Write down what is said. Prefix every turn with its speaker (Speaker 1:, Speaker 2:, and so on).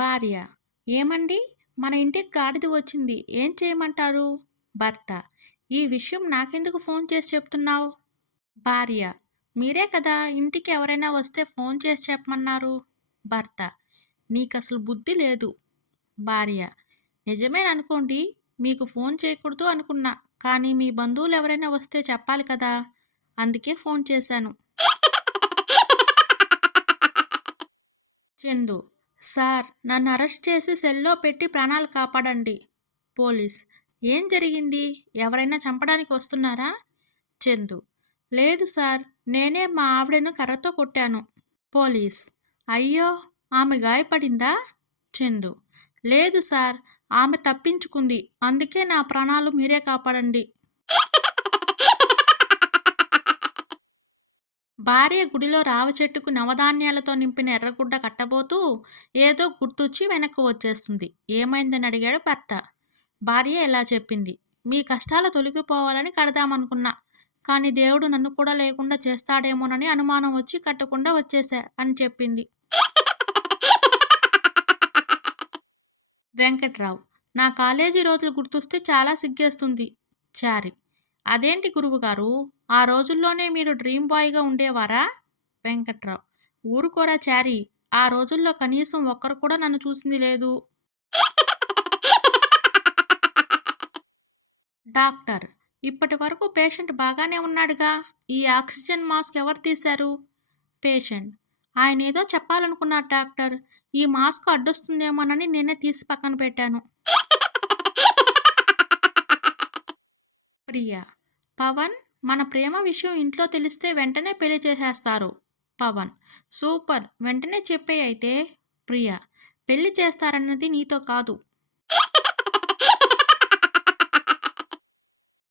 Speaker 1: భార్య. ఏమండి? మన ఇంటికి గాడిద వచ్చింది. ఏం చేయమంటారు? భర్త. ఈ విషయం నాకెందుకు ఫోన్ చేసి చెప్తున్నావు? భార్య. మీరే కదా ఇంటికి ఎవరైనా వస్తే ఫోన్ చేసి చెప్పమన్నారు. భర్త. నీకు అసలు బుద్ధి లేదు. భార్య. నిజమేననుకోండి మీకు ఫోన్ చేయకూడదు అనుకున్నా కానీ మీ బంధువులు ఎవరైనా వస్తే చెప్పాలి కదా. అందుకే ఫోన్ చేశాను. చందు. సార్ నన్ను అరెస్ట్ చేసి సెల్లో పెట్టి ప్రాణాలు కాపాడండి. పోలీస్ ఏం జరిగింది? ఎవరైనా చంపడానికి వస్తున్నారా? చందు లేదు సార్ నేనే మా ఆవిడను కర్రతో కొట్టాను. పోలీస్ అయ్యో ఆమె గాయపడిందా? చందు లేదు సార్ ఆమె తప్పించుకుంది అందుకే నా ప్రాణాలు మీరే కాపాడండి. భార్య గుడిలో రావ చెట్టుకు నవధాన్యాలతో నింపిన ఎర్రగుడ్డ కట్టబోతూ ఏదో గుర్తొచ్చి వెనక్కు వచ్చేస్తుంది. ఏమైందని అడిగాడు భర్త. భార్య ఇలా చెప్పింది. మీ కష్టాలు తొలగిపోవాలని కడదామనుకున్నా కానీ దేవుడు నన్ను కూడా లేకుండా చేస్తాడేమోనని అనుమానం వచ్చి కట్టకుండా వచ్చేసా అని చెప్పింది. వెంకట్రావు. నా కాలేజీ రోజులు గుర్తొస్తే చాలా సిగ్గేస్తుంది. చారి. అదేంటి గురువుగారు ఆ రోజుల్లోనే మీరు డ్రీమ్ బాయ్గా ఉండేవారా? వెంకట్రావు. ఊరుకోరా చారి. ఆ రోజుల్లో కనీసం ఒక్కరు కూడా నన్ను చూసింది లేదు. డాక్టర్. ఇప్పటి వరకు పేషెంట్ బాగానే ఉన్నాడుగా. ఈ ఆక్సిజన్ మాస్క్ ఎవరు తీశారు? పేషెంట్. ఆయన ఏదో చెప్పాలనుకున్నారు డాక్టర్. ఈ మాస్క్ అడ్డొస్తుందేమోనని నేనే తీసి పక్కన పెట్టాను. ప్రియ. పవన్ మన ప్రేమ విషయం ఇంట్లో తెలిస్తే వెంటనే పెళ్ళి చేసేస్తారు. పవన్ సూపర్ వెంటనే చెప్పే అయితే ప్రియ పెళ్ళి చేస్తారన్నది నీతో కాదు.